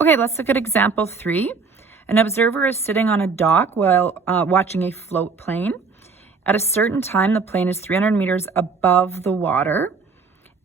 Okay, let's look at example 3. An observer is sitting on a dock while watching a float plane. At a certain time, the plane is 300 meters above the water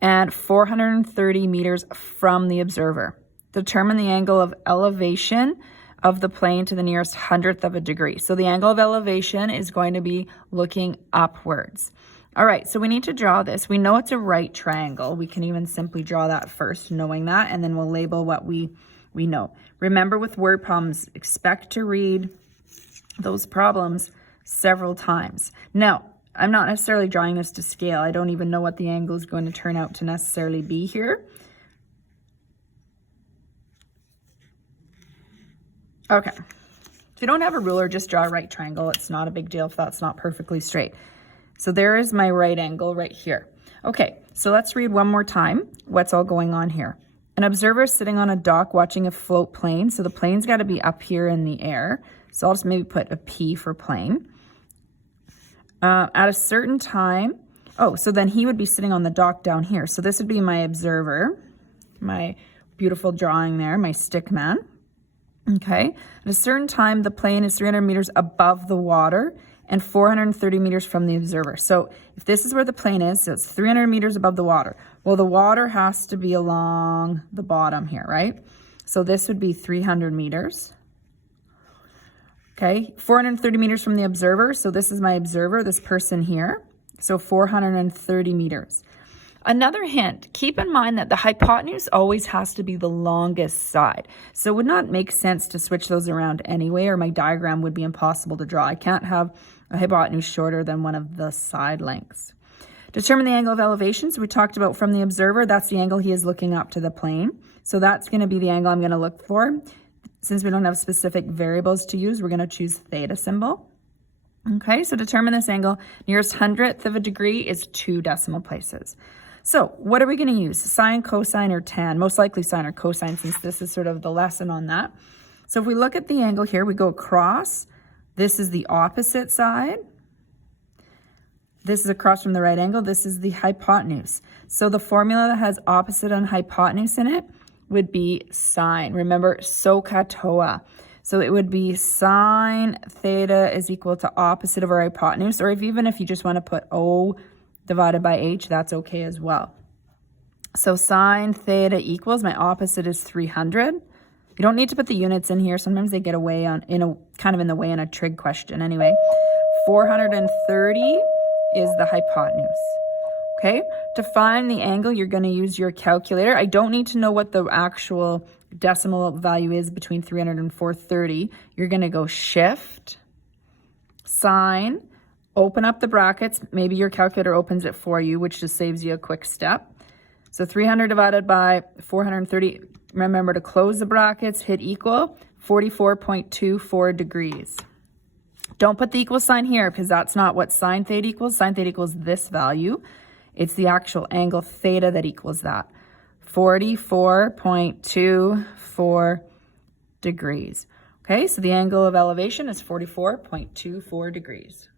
and 430 meters from the observer. Determine the angle of elevation of the plane to the nearest hundredth of a degree. So the angle of elevation is going to be looking upwards. All right, so we need to draw this. We know it's a right triangle. We can even simply draw that first, knowing that, and then we'll label what we know. Remember, with word problems, expect to read those problems several times. Now, I'm not necessarily drawing this to scale. I don't even know what the angle is going to turn out to necessarily be here. Okay, if you don't have a ruler, just draw a right triangle. It's not a big deal if that's not perfectly straight. So there is my right angle right here. Okay, so let's read one more time what's all going on here. An observer is sitting on a dock watching a float plane. So the plane's got to be up here in the air. So I'll just maybe put a P for plane. At a certain time, so then he would be sitting on the dock down here. So this would be my observer, my beautiful drawing there, my stick man. Okay, at a certain time, the plane is 300 meters above the water and 430 meters from the observer. So if this is where the plane is, so it's 300 meters above the water. Well, the water has to be along the bottom here, right? So this would be 300 meters. Okay, 430 meters from the observer. So this is my observer, this person here. So 430 meters. Another hint, keep in mind that the hypotenuse always has to be the longest side. So it would not make sense to switch those around anyway, or my diagram would be impossible to draw. I can't have a hypotenuse shorter than one of the side lengths. Determine the angle of elevation. So we talked about from the observer, that's the angle he is looking up to the plane. So that's going to be the angle I'm going to look for. Since we don't have specific variables to use, we're going to choose theta symbol. Okay, so determine this angle. Nearest hundredth of a degree is 2 decimal places. So what are we going to use? Sine, cosine, or tan? Most likely sine or cosine, since this is sort of the lesson on that. So if we look at the angle here, we go across. This is the opposite side. This is across from the right angle. This is the hypotenuse. So the formula that has opposite and hypotenuse in it would be sine. Remember, SOHCAHTOA. So it would be sine theta is equal to opposite of our hypotenuse, or even if you just want to put O divided by H, that's okay as well. So sine theta equals, my opposite is 300. You don't need to put the units in here. Sometimes they get away kind of in the way in a trig question. Anyway, 430 is the hypotenuse. Okay, to find the angle, you're going to use your calculator. I don't need to know what the actual decimal value is between 300 and 430. You're going to go shift, sine, open up the brackets. Maybe your calculator opens it for you, which just saves you a quick step. So 300 divided by 430, remember to close the brackets, hit equal, 44.24 degrees. Don't put the equal sign here because that's not what sine theta equals. Sine theta equals this value. It's the actual angle theta that equals that. 44.24 degrees. Okay, so the angle of elevation is 44.24 degrees.